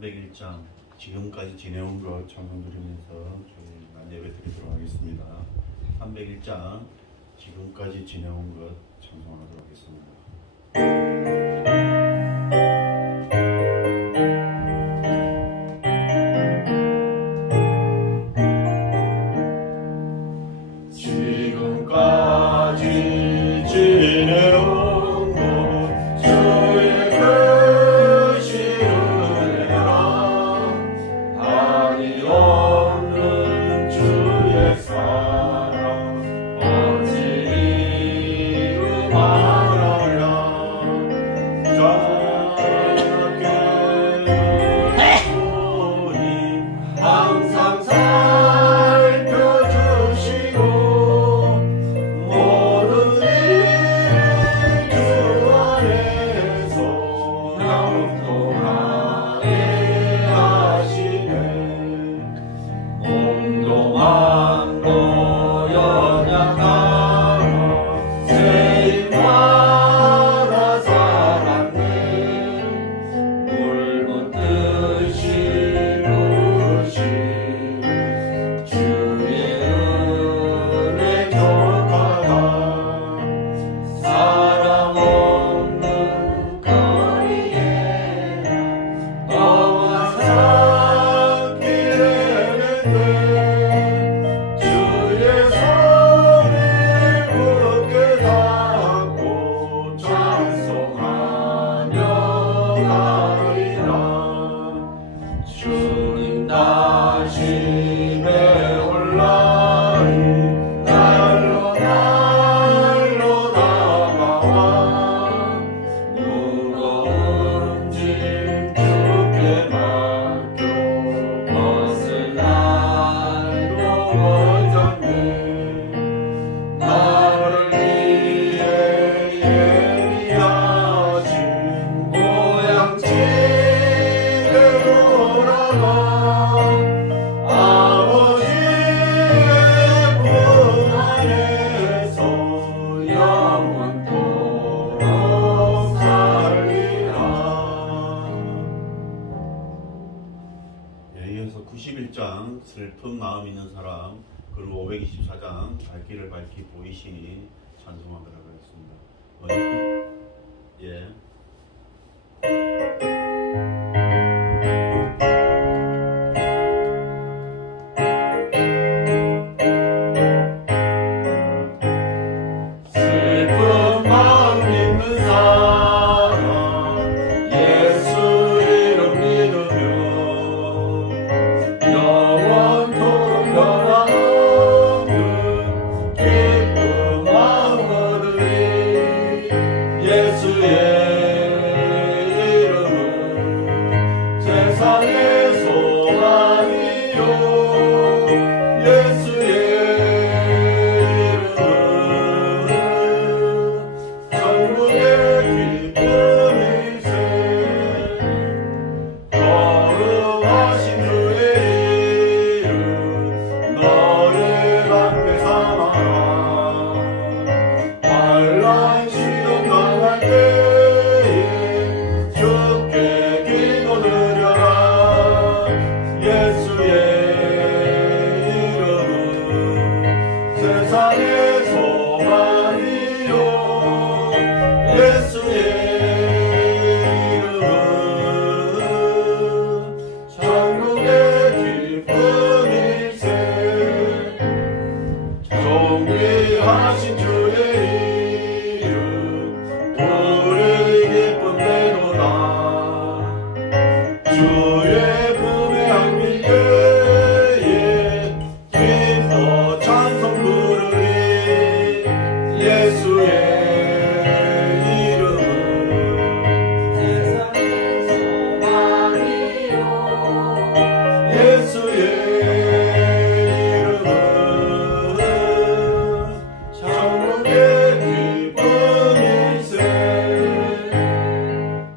301장 지금까지 지내온 것 청송드리면서 저희 난 예배 드리도록 하겠습니다. 301장 지금까지 지내온 것 청송하도록 하겠습니다. 이어서 91장 슬픈 마음 있는 사람, 그리고 524장 갈 길을 밝히 보이시니 찬송하도록 하겠습니다. 예.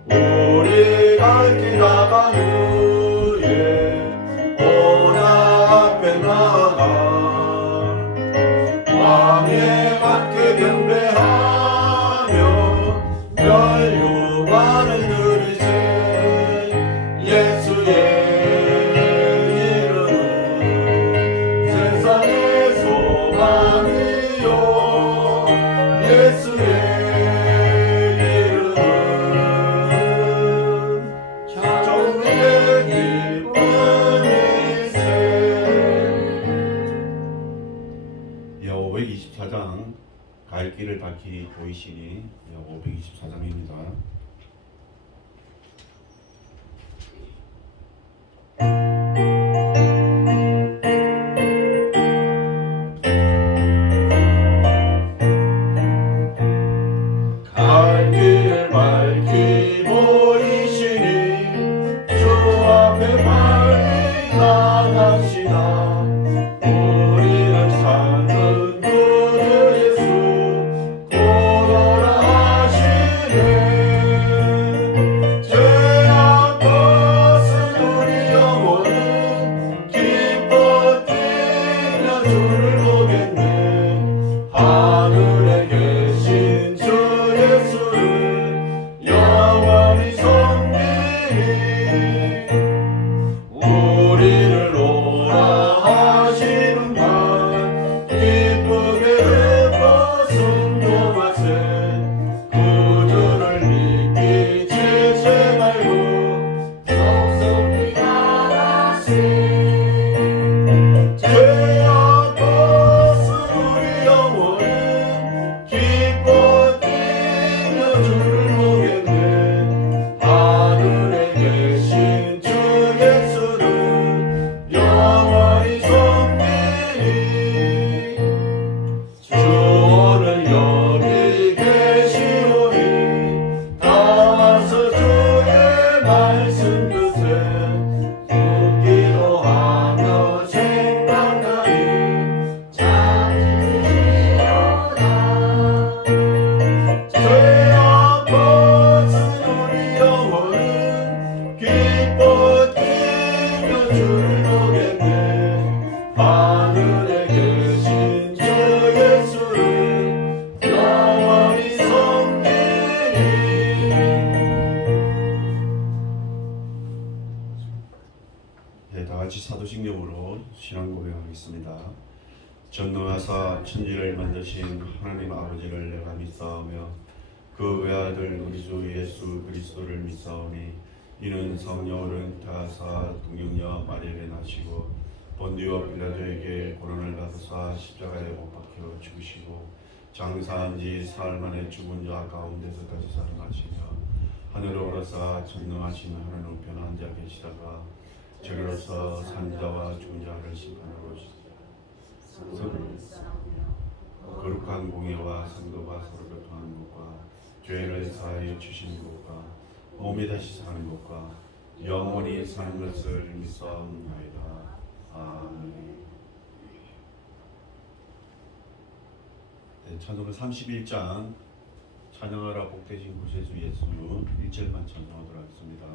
우리 갈 길 나가는 갈 길을 밝히 보이시니 524장입니다. 갈 길을 밝히 보이시니 주 앞에 빨리 나갑시다. 우리는 사는 사도신경으로 신앙 고백하겠습니다. 전능하사 천지를 만드신 하나님 아버지를 내가 믿사오며 그 외아들 우리 주 예수 그리스도를 믿사오니 이는 성령으로 다사 동정녀 마리아에 나시고 본디오 빌라도에게 고난을 받으사 십자가에 못 박혀 죽으시고 장사한 지 사흘 만에 죽은 자 가운데서 다시 살아나시며 하늘로 오르사 전능하신 하나님 우편 앉아 계시다가 저리로서 산자와 죽은 자를 심판하러 거룩한 공예와 상도가 서로 교통하는 것과 죄를 사하여 주시는 것과 몸이 다시 사는 것과 영원히 사는 것을 믿사옵나이다. 아멘. 네, 찬송가 31장 찬양하라 복되신 구세주 예수 1절만 찬송하도록 하겠습니다.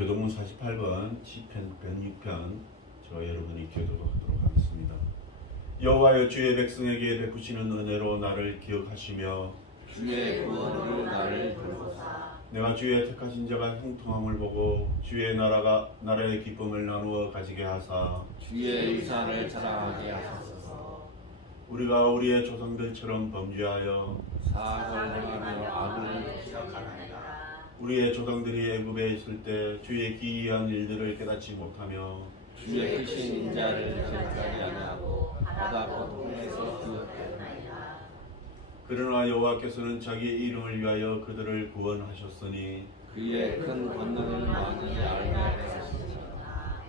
교동문 48번 시편 106편 저 여러분이 교도하도록 하겠습니다. 여호와여 주의 백성에게 베푸시는 은혜로 나를 기억하시며 주의 구원으로 나를 돌보사. 내가 주의 택하신 자가 형통함을 보고 주의 나라의 기쁨을 나누어 가지게 하사 주의 의사를 자랑하게 하소서. 우리가 우리의 조상들처럼 범죄하여 사악을 행하며 악을 시작하나이다. 우리의 조상들이 애굽에 있을 때 주의 기이한 일들을 깨닫지 못하며 주의 크신 인자를 기억하지 아니하고 바다 고통에서 구원하였나이다. 그러나 여호와께서는 자기의 이름을 위하여 그들을 구원하셨으니 그의 큰 권능을 많이 알게 하셨습니다.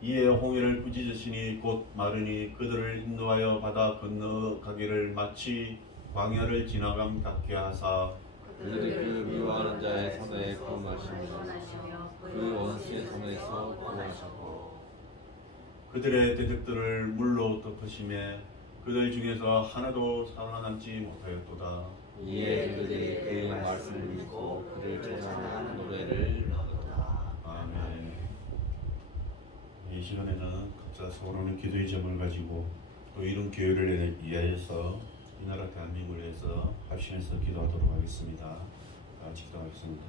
이에 홍해를 부짖으시니 곧 마르니 그들을 인도하여 바다 건너가기를 마치 광야를 지나감 같게 하사 그들이 그 미워하는 자의 손에 구원하시며 그 원수의 손에서 구원하셨고 그들의 대적들을 물로 덮으심에 그들 중에서 하나도 살아남지 못하였도다. 이에 그들이 그의 말씀을 믿고 그를 찬양하는 노래를 부르도다. 아멘. 이 시간에는 각자 서로는 기도의 점을 가지고 또 이런 교회를 위하여서 이 나라 대한민국을 위해서 합심해서 기도하도록 하겠습니다. 다 같이 기도하겠습니다.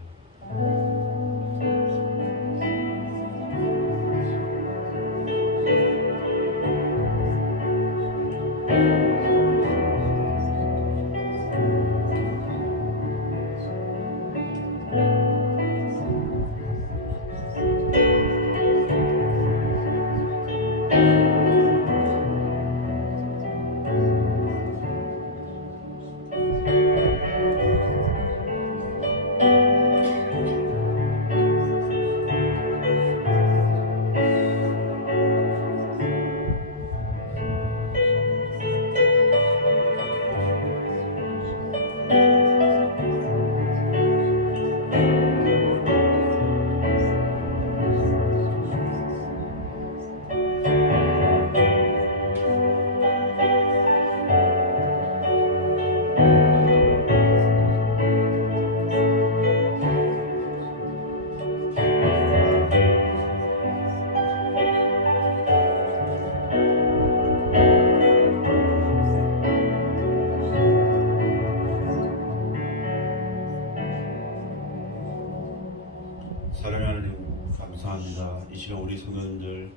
사랑하는 하나님 감사합니다. 이 시간 우리 성도님들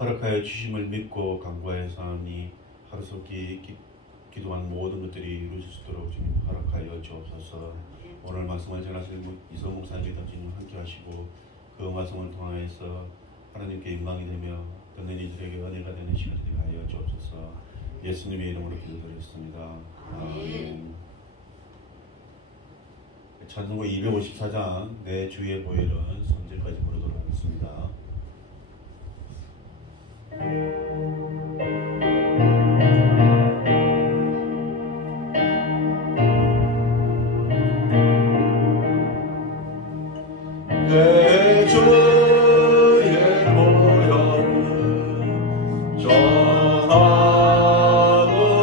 허락하여 주심을 믿고 간구하여 사니 하루속히 기도한 모든 것들이 이루어질 수 있도록 주님 허락하여 주옵소서. 오늘 말씀을 전하신 이성 목사님과 주님 함께 하시고 그 말씀을 통하여서 하나님께 영광이 되며 듣는 이들에게 은혜가 되는 시간이 되게 하여 주옵소서. 예수님의 이름으로 기도드렸습니다. 아멘. 찬송가 254장 내 주의 보혈은 3절까지 부르도록 하겠습니다. 내 주의 보혈은 전하고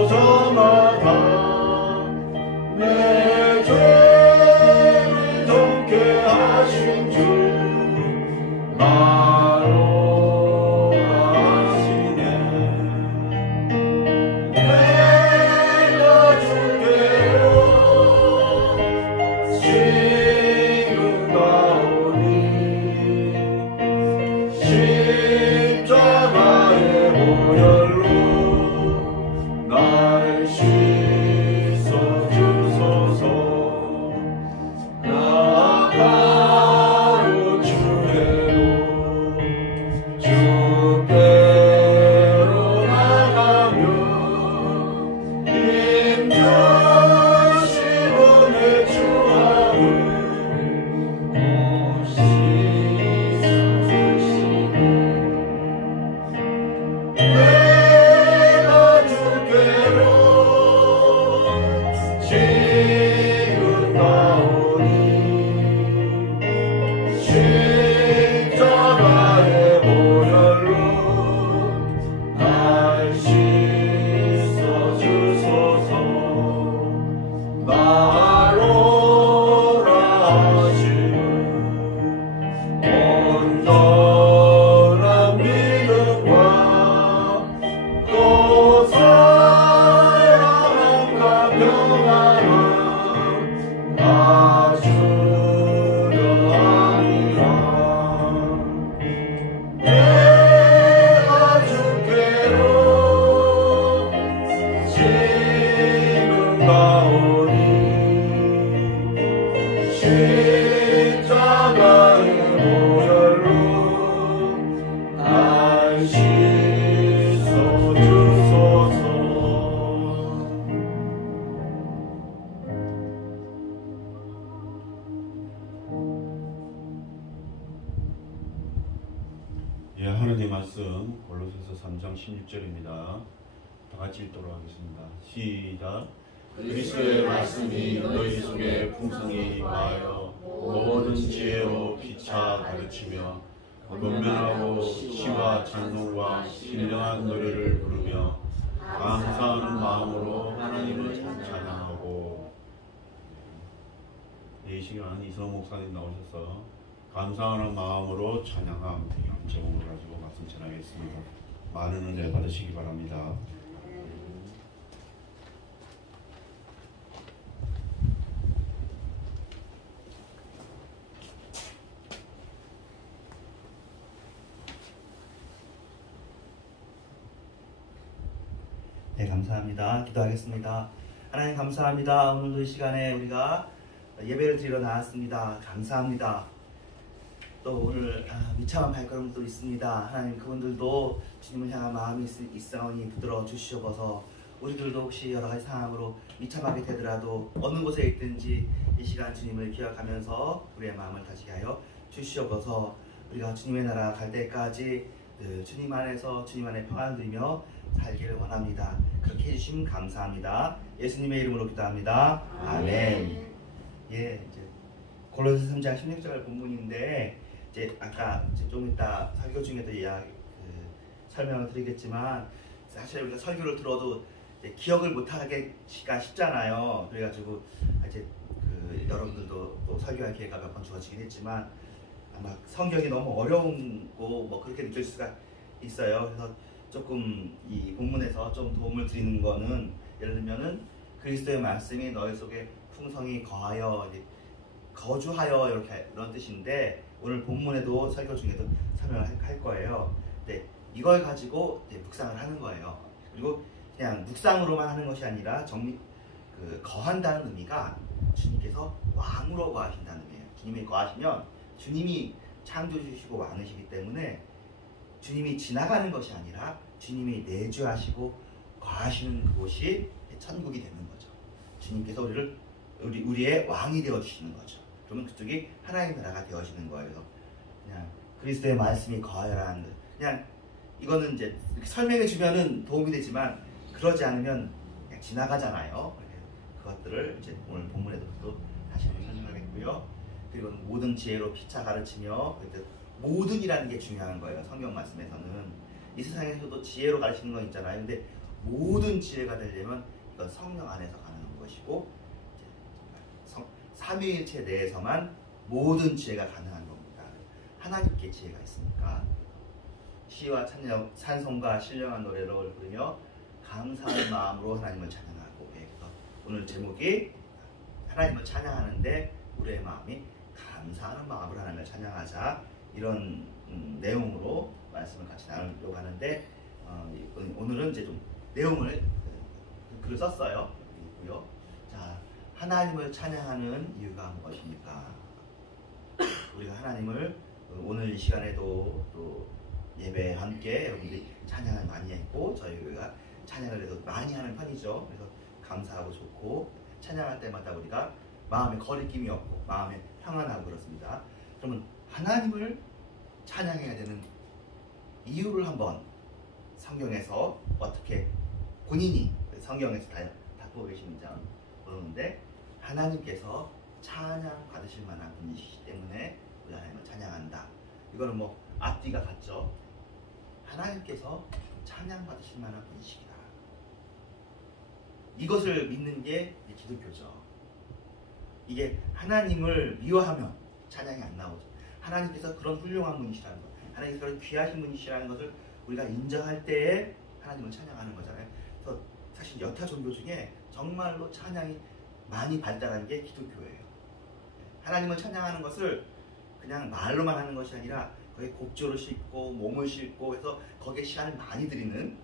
저마다 내 죄를 정케 하신 주 나로 하시네. 내가 주께로 지금 가오니 십자가의 보혈로 날 씻어주소서. 나 가로 주의로 예, 하나님 말씀 골로새서 3장 16절입니다. 다 같이 읽도록 하겠습니다. 시작. 그리스도의 말씀이 너희 속에 풍성히 임하여 모든 지혜로 피차 가르치며 권면하고 시와 찬송과 신령한 노래를 부르며 감사하는 마음으로 하나님을 찬양하고. 이 시간 이성 목사님 나오셔서 감사하는 마음으로 찬양함 제목을 가지고 말씀 전하겠습니다. 많은 은혜 받으시기 바랍니다. 네, 감사합니다. 기도하겠습니다. 하나님 감사합니다. 오늘도 이 시간에 우리가 예배를 드리러 나왔습니다. 감사합니다. 또 오늘 미참한 발걸음도 있습니다. 하나님 그분들도 주님을 향한 마음이 있사오니 부드러워 주시옵소서. 우리들도 혹시 여러 가지 상황으로 미참하게 되더라도 어느 곳에 있든지 이 시간 주님을 기억하면서 우리의 마음을 다지게 하여 주시옵소서. 우리가 주님의 나라 갈 때까지 주님 안에서 주님 안에 평안을 누리며 살기를 원합니다. 그렇게 해주시면 감사합니다. 예수님의 이름으로 기도합니다. 아멘. 예, 이제 골로새 3장 16절 본문인데 이제 아까 이제 좀 이따 설교 중에도 설명을 드리겠지만 사실 우리가 설교를 들어도 이제 기억을 못하기가 쉽잖아요. 그래가지고 이제 여러분들도 또 설교할 기회가 몇 번 주어지긴 했지만 아마 성경이 너무 어려운고 뭐 그렇게 느낄 수가 있어요. 그래서 조금 이 본문에서 좀 도움을 드리는 거는 예를 들면은 그리스도의 말씀이 너희 속에 풍성히 거하여 거주하여 이렇게 이런 뜻인데 오늘 본문에도 설교 중에도 설명을 할 거예요. 네, 이걸 가지고 이제 묵상을 하는 거예요. 그리고 그냥 묵상으로만 하는 것이 아니라 거한다는 의미가 주님께서 왕으로 거하신다는 의미예요. 주님이 거하시면 주님이 창조주시고 왕이시기 때문에 주님이 지나가는 것이 아니라 주님이 내주하시고 거하시는 그곳이 천국이 되는 거죠. 주님께서 우리의 왕이 되어 주시는 거죠. 그러면 그쪽이 하나님의 나라가 되어지는 거예요. 그냥 그리스도의 말씀이 거하여라는 것. 그냥 이거는 이제 이렇게 설명해 주면은 도움이 되지만 그러지 않으면 그냥 지나가잖아요. 그것들을 이제 오늘 본문에도 또 다시 한번 설명하겠고요. 그리고 모든 지혜로 피차 가르치며 모든이라는 게 중요한 거예요. 성경 말씀에서는 이 세상에서도 지혜로 가르치는 건 있잖아요. 근데 모든 지혜가 되려면 이건 성령 안에서 가능한 것이고 삼위일체 내에서만 모든 지혜가 가능한 겁니다. 하나님께 지혜가 있으니까 시와 찬송과 신령한 노래를 부르며 감사하는 마음으로 하나님을 찬양하고. 그래서 오늘 제목이 하나님을 찬양하는데 우리의 마음이 감사하는 마음으로 하나님을 찬양하자, 이런 내용으로 말씀을 같이 나누려고 하는데 오늘은 이제 좀 내용을 글을 썼어요. 있고요. 자, 하나님을 찬양하는 이유가 무엇입니까? 우리가 하나님을 오늘 이 시간에도 또 예배와 함께 여러분들이 찬양을 많이 했고 저희가 찬양을 그래도 많이 하는 편이죠. 그래서 감사하고 좋고 찬양할 때마다 우리가 마음에 거리낌이 없고 마음에 평안하고 그렇습니다. 그러면 하나님을 찬양해야 되는 이유를 한번 성경에서 어떻게 본인이 성경에서 다투고 계시는지 모르는데 하나님께서 찬양 받으실 만한 분이시기 때문에 우리 하나님을 찬양한다. 이거는 뭐 앞뒤가 같죠. 하나님께서 찬양 받으실 만한 분이시다. 이것을 믿는 게 기독교죠. 이게 하나님을 미워하면 찬양이 안 나오죠. 하나님께서 그런 훌륭한 분이시라는 것, 하나님께서 그런 귀하신 분이시라는 것을 우리가 인정할 때에 하나님을 찬양하는 거잖아요. 그래서 사실 여타 종교 중에 정말로 찬양이 많이 발달한 게 기독교예요. 하나님을 찬양하는 것을 그냥 말로만 하는 것이 아니라 거기에 곡조를 싣고 몸을 싣고 해서 거기에 시간을 많이 들이는,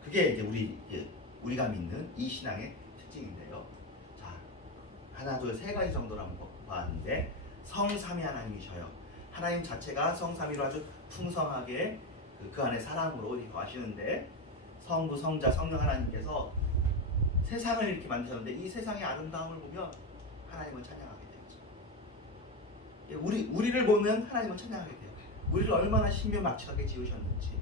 그게 이제 우리가 믿는 이 신앙의 특징인데요. 자, 하나, 둘, 세 가지 정도로 한번 봤는데 성삼위 하나님이셔요. 하나님 자체가 성삼위로 아주 풍성하게 그 안에 사랑으로 이렇게 하시는데 성부, 성자, 성령 하나님께서 세상을 이렇게 만드셨는데 이 세상의 아름다움을 보면 하나님을 찬양하게 되죠. 우리를 보면 하나님을 찬양하게 돼요. 우리를 얼마나 신묘막측하게 지으셨는지,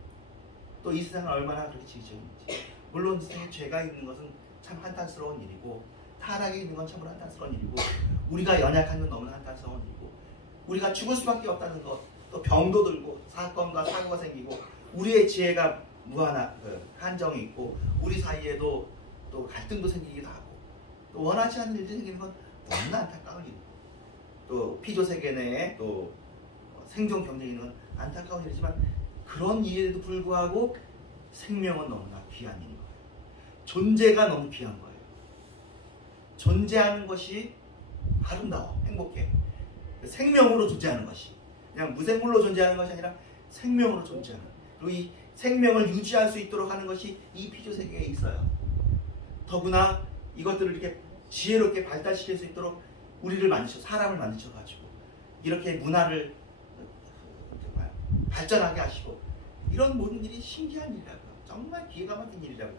또 이 세상을 얼마나 그렇게 지으셨는지. 물론 세상에 죄가 있는 것은 참 한탄스러운 일이고, 타락이 있는 건 참으로 한탄스러운 일이고, 우리가 연약한 건 너무나 한탄스러운 일이고, 우리가 죽을 수밖에 없다는 것, 또 병도 들고 사건과 사고가 생기고, 우리의 지혜가 무한한 한정이 있고, 우리 사이에도 또 갈등도 생기기도 하고, 또 원하지 않는 일들이 생기는 건 너무나 안타까운 일이고, 또 피조 세계 내에 또 생존 경쟁이 있는 건 안타까운 일이지만, 그런 일에도 불구하고 생명은 너무나 귀한 일인 거예요. 존재가 너무 귀한 거예요. 존재하는 것이 아름다워, 행복해. 생명으로 존재하는 것이, 그냥 무생물로 존재하는 것이 아니라 생명으로 존재하는, 그리고 이 생명을 유지할 수 있도록 하는 것이 이 피조 세계에 있어요. 더구나 이것들을 이렇게 지혜롭게 발달시킬 수 있도록 우리를 사람을 만드셔가지고 이렇게 문화를 정말 발전하게 하시고, 이런 모든 일이 신기한 일이라고요. 정말 기가 막힌 일이라고.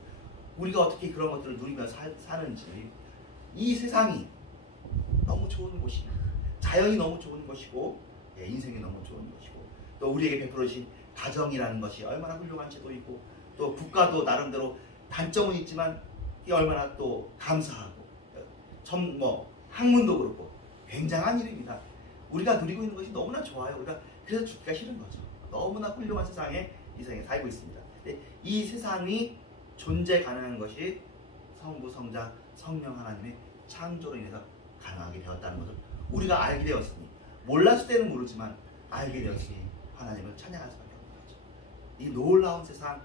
우리가 어떻게 그런 것들을 누리며 사는지. 이 세상이 너무 좋은 곳이고, 자연이 너무 좋은 것이고, 인생이 너무 좋은 것이고, 또 우리에게 베풀어주신 가정이라는 것이 얼마나 훌륭한 제도이고, 또 국가도 나름대로 단점은 있지만 이게 얼마나 또 감사하고, 학문도 그렇고 굉장한 일입니다. 우리가 누리고 있는 것이 너무나 좋아요. 우리가 그래서 죽기가 싫은 거죠. 너무나 훌륭한 세상에 이 세상에 살고 있습니다. 이 세상이 존재 가능한 것이 성부, 성자, 성령 하나님의 창조로 인해서 가능하게 되었다는 것을 우리가 알게 되었으니, 몰랐을 때는 모르지만 알게 되었으니 하나님을 찬양할 수밖에 없는 거죠. 이 놀라운 세상,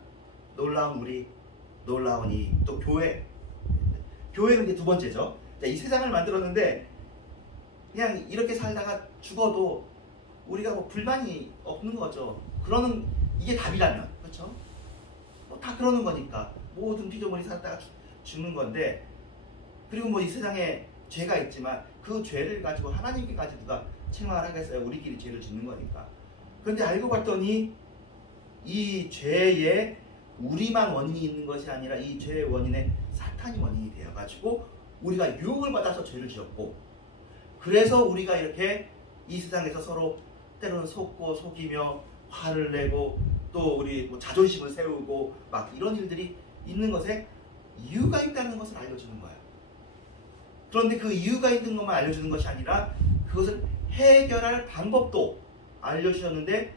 놀라운 우리, 놀라운 이 또 교회. 교회는 이제 두 번째죠. 이 세상을 만들었는데 그냥 이렇게 살다가 죽어도 우리가 뭐 불만이 없는 거죠. 그러는 이게 답이라면, 그렇죠? 다 그러는 거니까 모든 피조물이 살다가 죽는 건데, 그리고 뭐 이 세상에 죄가 있지만 그 죄를 가지고 하나님께까지 누가 책망을 하겠어요? 우리끼리 죄를 짓는 거니까. 그런데 알고 봤더니 이 죄에 우리만 원인이 있는 것이 아니라 이 죄의 원인에 사탄이 원인이 되어가지고 우리가 유혹을 받아서 죄를 지었고, 그래서 우리가 이렇게 이 세상에서 서로 때로는 속고 속이며 화를 내고, 또 우리 뭐 자존심을 세우고 막 이런 일들이 있는 것에 이유가 있다는 것을 알려주는 거예요. 그런데 그 이유가 있는 것만 알려주는 것이 아니라 그것을 해결할 방법도 알려주셨는데,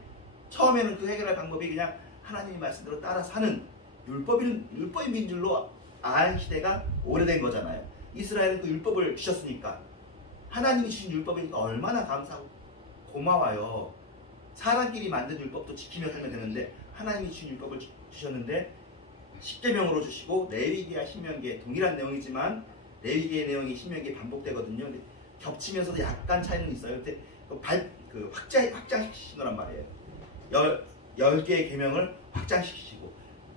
처음에는 그 해결할 방법이 그냥 하나님의 말씀대로 따라 사는 율법인 줄로 알 시대가 오래된 거잖아요. 이스라엘은 그 율법을 주셨으니까, 하나님이 주신 율법이니까 얼마나 감사하고 고마워요. 사람끼리 만든 율법도 지키며 살면 되는데 하나님이 주신 율법을 주셨는데, 십계명으로 주시고 레위기와 신명기에 동일한 내용이지만 레위기의 내용이 신명기에 반복되거든요. 근데 겹치면서도 약간 차이는 있어요. 근데 확장시키신 거란 말이에요. 10개의 계명을 확장시키시고,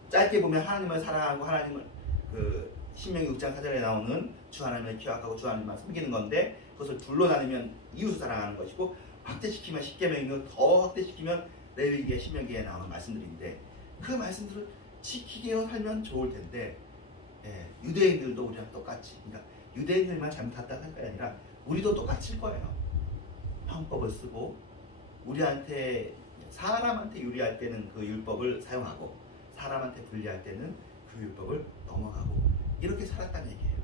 짧게 보면 하나님을 사랑하고 하나님을 신명기 6장 4절에 나오는 주 하나님을 기억하고 주 하나님만 섬기는 건데, 그것을 둘로 나누면 이웃을 사랑하는 것이고, 확대시키면 십계명이고, 더 확대시키면 레위기에 신명기에 나오는 말씀들인데, 그 말씀들을 지키게 살면 좋을 텐데, 유대인들도 우리랑 똑같이, 그러니까 유대인들만 잘못했다고 할 게 아니라 우리도 똑같을 거예요. 형법을 쓰고 우리한테, 사람한테 유리할 때는 그 율법을 사용하고 사람한테 불리할 때는 그 율법을 넘어가고, 이렇게 살았다는 얘기예요.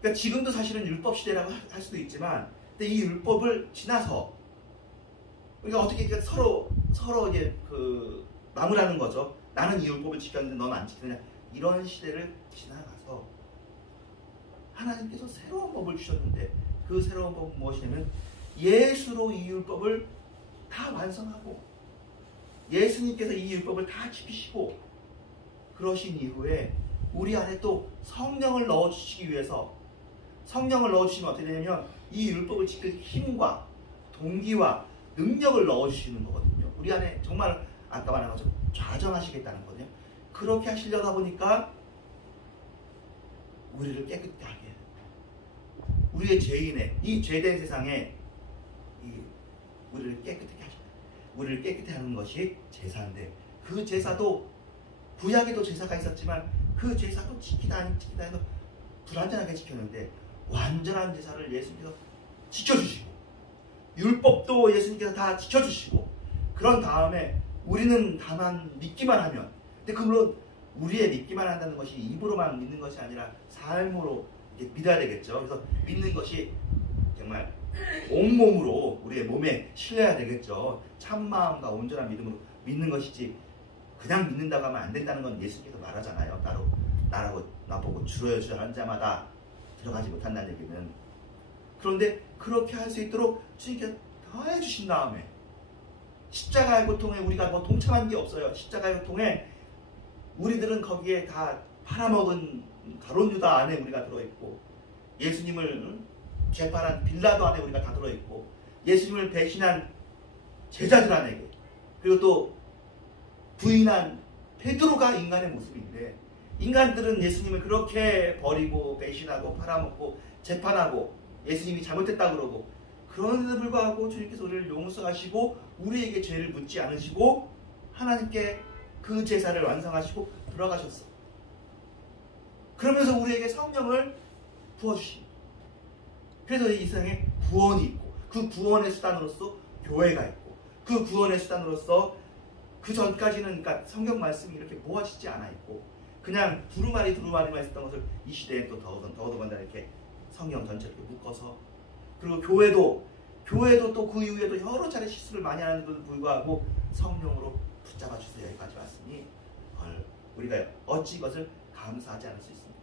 그러니까 지금도 사실은 율법 시대라고 할 수도 있지만, 근데 이 율법을 지나서 우리가 어떻게 서로 이제 나무라는 거죠. 나는 이 율법을 지켰는데 너는 안 지키느냐, 이런 시대를 지나가서 하나님께서 새로운 법을 주셨는데, 그 새로운 법은 무엇이냐면 예수로 이 율법을 다 완성하고 예수님께서 이 율법을 다 지키시고, 그러신 이후에 우리 안에 또 성령을 넣어주시기 위해서, 성령을 넣어주시면 어떻게 되냐면 이 율법을 지킬 힘과 동기와 능력을 넣어주시는 거거든요. 우리 안에 정말 아까 말한 것처럼 좌정하시겠다는 거거든요. 그렇게 하시려다 보니까 우리를 깨끗하게 해요. 우리의 죄인의 이 죄된 세상에 우리를 깨끗하게 하셔요. 우리를 깨끗하게 하는 것이 제사인데, 그 제사도 구약에도 제사가 있었지만 그 제사도 지키다 해서 불완전하게 지켰는데, 완전한 제사를 예수님께서 지켜주시고 율법도 예수님께서 다 지켜주시고 그런 다음에 우리는 다만 믿기만 하면, 근데 그 물론 우리의 믿기만 한다는 것이 입으로만 믿는 것이 아니라 삶으로 믿어야 되겠죠. 그래서 믿는 것이 정말 온몸으로 우리의 몸에 실려야 되겠죠. 참마음과 온전한 믿음으로 믿는 것이지 그냥 믿는다고 하면 안 된다는 건 예수님께서 말하잖아요. 나보고 주여 주여 하는 자마다 들어가지 못한다는 얘기는. 그런데 그렇게 할 수 있도록 주님께서 다 해주신 다음에 십자가의 고통에 우리가 뭐 동참한 게 없어요. 십자가의 고통에 우리들은 거기에 다 팔아먹은 가룟 유다 안에 우리가 들어있고, 예수님을 재판한 빌라도 안에 우리가 다 들어있고, 예수님을 배신한 제자들 안에, 그리고 또 부인한 베드로가 인간의 모습인데, 인간들은 예수님을 그렇게 버리고 배신하고 팔아먹고 재판하고 예수님이 잘못했다 그러고, 그런데도 불구하고 주님께서 우리를 용서하시고 우리에게 죄를 묻지 않으시고 하나님께 그 제사를 완성하시고 돌아가셨어. 그러면서 우리에게 성령을 부어주십니다. 그래서 이 세상에 구원이 있고, 그 구원의 수단으로서 교회가 있고, 그 구원의 수단으로서 그 전까지는 그러니까 성경 말씀이 이렇게 모아지지 않아 있고 그냥 두루마리만 있었던 것을 이 시대에 또 더더군다나 이렇게 성경 전체를 이렇게 묶어서, 그리고 교회도 또 그 이후에도 여러 차례 실수를 많이 하는데도 불구하고 성령으로 붙잡아 주세요 여기까지 왔으니 우리가 어찌 이것을 감사하지 않을 수 있습니까?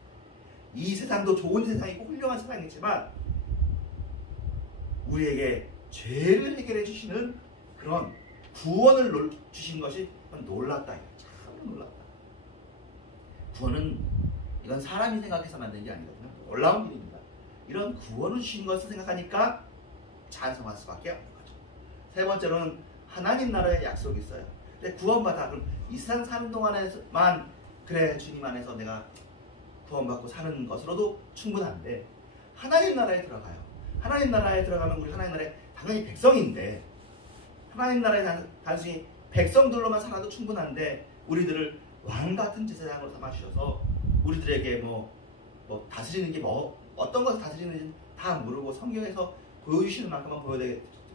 이 세상도 좋은 세상이고 훌륭한 세상이지만 우리에게 죄를 해결해 주시는 그런 구원을 주신 것이 놀랍다. 참 놀랍다. 구원은 이건 사람이 생각해서 만든 게 아니거든요. 놀라운 일입니다. 이런 구원을 주신 것을 생각하니까 찬송할 수밖에 없는 거죠. 세 번째로는 하나님 나라의 약속이 있어요. 근데 구원받아 그럼 이 세상 사는 동안에만 그래 주님 안에서 내가 구원받고 사는 것으로도 충분한데, 하나님 나라에 들어가요. 하나님 나라에 들어가면 우리 하나님 나라에 당연히 백성인데, 하나님 나라에 단순히 백성들로만 살아도 충분한데 우리들을 왕 같은 제사장으로 삼아주셔서 우리들에게 뭐 다스리는 게 어떤 것을 다스리는지 다 모르고 성경에서 보여주시는 만큼만 보여야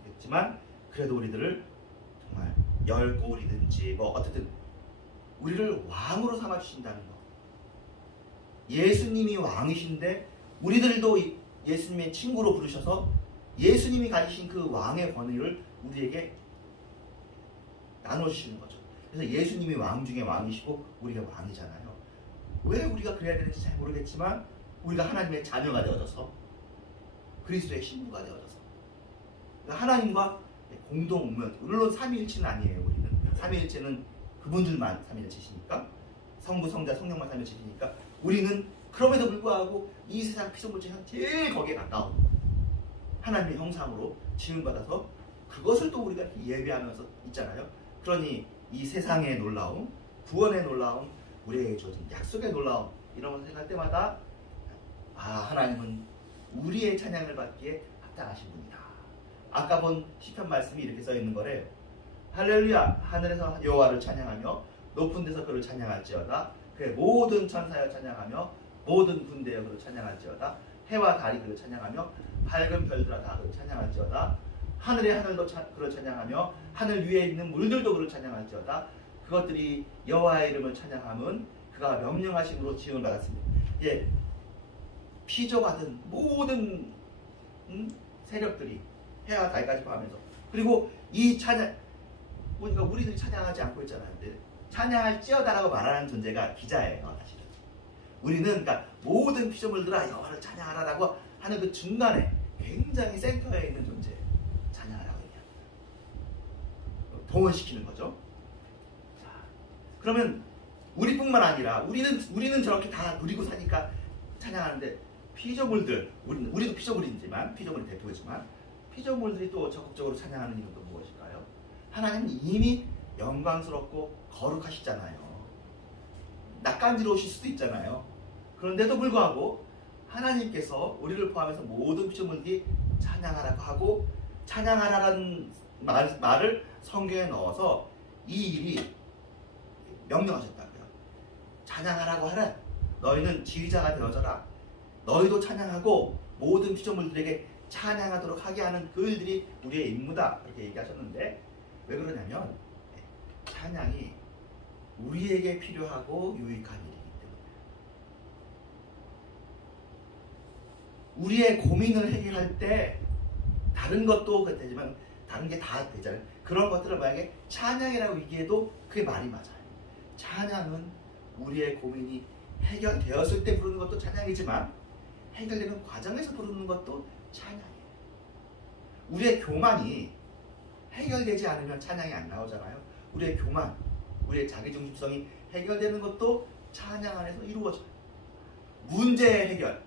되겠지만, 그래도 우리들을 정말 열고울이든지 어쨌든 우리를 왕으로 삼아주신다는 것. 예수님이 왕이신데 우리들도 예수님의 친구로 부르셔서 예수님이 가지신 그 왕의 권위를 우리에게 나눠주시는 거죠. 그래서 예수님이 왕 중에 왕이시고 우리가 왕이잖아요. 왜 우리가 그래야 되는지 잘 모르겠지만 우리가 하나님의 자녀가 되어져서 그리스도의 신부가 되어져서 하나님과 공동 운명, 물론 삼위일체는 아니에요. 우리는 삼위일체는 그분들만 삼위일체시니까, 성부, 성자, 성령만 삼위일체시니까 우리는 그럼에도 불구하고 이 세상 피조물 중에 제일 거기에 가까운 하나님의 형상으로 지음받아서 그것을 또 우리가 예배하면서 있잖아요. 그러니 이 세상의 놀라움, 구원의 놀라움, 우리에게 주어진 약속의 놀라움, 이런 것을 생각할 때마다 하나님은 우리의 찬양을 받기에 합당하신 분이다. 아까 본 시편 말씀이 이렇게 써 있는 거래요. 할렐루야, 하늘에서 여호와를 찬양하며 높은 데서 그를 찬양할지어다. 그의 모든 천사여 찬양하며 모든 군대여 그를 찬양할지어다. 해와 달이 그를 찬양하며 밝은 별들아 다 그를 찬양할지어다. 하늘의 하늘도 그를 찬양하며 하늘 위에 있는 물들도 그를 찬양할지어다. 그것들이 여호와의 이름을 찬양함은 그가 명령하심으로 지음을 받았습니다. 예, 피조받은 모든 세력들이 해와 달까지 포함해서, 그리고 이 찬양, 그러니까 우리들이 찬양하지 않고 있잖아요. 근데 찬양할지어다라고 말하는 존재가 기자예요. 사실은 우리는 그러니까 모든 피조물들아 여호와를 찬양하라라고 하는 그 중간에 굉장히 센터에 있는 존재, 찬양하라고 얘기합니다. 동원시키는 거죠. 자, 그러면 우리뿐만 아니라 우리는 저렇게 다 누리고 사니까 찬양하는데, 피조물들, 우리도 피조물이지만, 피조물이 대표지만 피조물들이 또 적극적으로 찬양하는 이유는 또 무엇일까요? 하나님은 이미 영광스럽고 거룩하시잖아요. 낯간지러우실 수도 있잖아요. 그런데도 불구하고 하나님께서 우리를 포함해서 모든 피조물들이 찬양하라고 하고, 찬양하라는 말을 성경에 넣어서 이 일이 명령하셨다고요. 찬양하라고 하라. 너희는 지휘자가 되어져라. 너희도 찬양하고 모든 피조물들에게 찬양하도록 하게 하는 그 일들이 우리의 임무다 이렇게 얘기하셨는데 왜 그러냐면 찬양이 우리에게 필요하고 유익한 일이기 때문에 우리의 고민을 해결할 때 다른 것도 되지만 다른 게 다 되잖아요. 그런 것들을 만약에 찬양이라고 얘기해도 그게 말이 맞아요. 찬양은 우리의 고민이 해결되었을 때 부르는 것도 찬양이지만 해결되는 과정에서 부르는 것도 찬양이에요. 우리의 교만이 해결되지 않으면 찬양이 안 나오잖아요. 우리의 교만, 우리의 자기중심성이 해결되는 것도 찬양 안에서 이루어져요. 문제의 해결,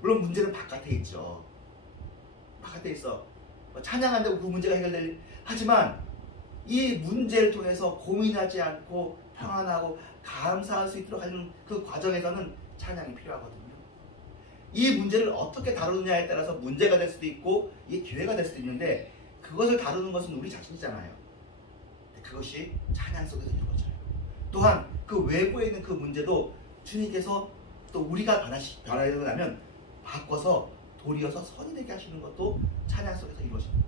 물론 문제는 바깥에 있죠. 바깥에 있어. 찬양한다고 그 문제가 해결될, 하지만 이 문제를 통해서 고민하지 않고 평안하고 감사할 수 있도록 하는 그 과정에서는 찬양이 필요하거든요. 이 문제를 어떻게 다루느냐에 따라서 문제가 될 수도 있고 이게 기회가 될 수도 있는데 그것을 다루는 것은 우리 자신이잖아요. 그것이 찬양 속에서 이루어져요. 또한 그 외부에 있는 그 문제도 주님께서 또 우리가 변화되고 나면 바꿔서 도리어서 선이 되게 하시는 것도 찬양 속에서 이루어집니다.